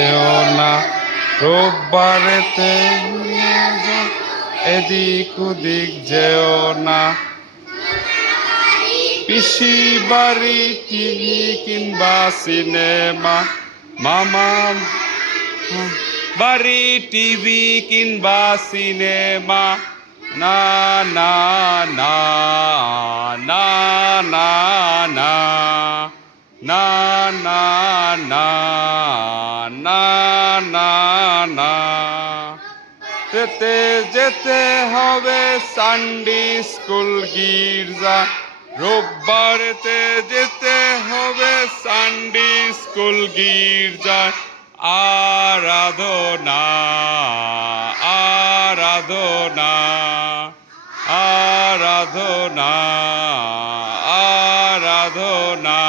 যেও না, রোববারেতে এদিক ওদিক যেও না। পিসি বাড়ি টিভি কিংবা সিনেমা, মামা বাড়ি টিভি কিংবা সিনেমা, না না না না না না না না না না না না। যেতে যেতে হবে সানডে স্কুল গির্জা, রোববারেতে যেতে হবে সানডে স্কুল গির্জা। আরাধনা আরাধনা আরাধনা আরাধনা।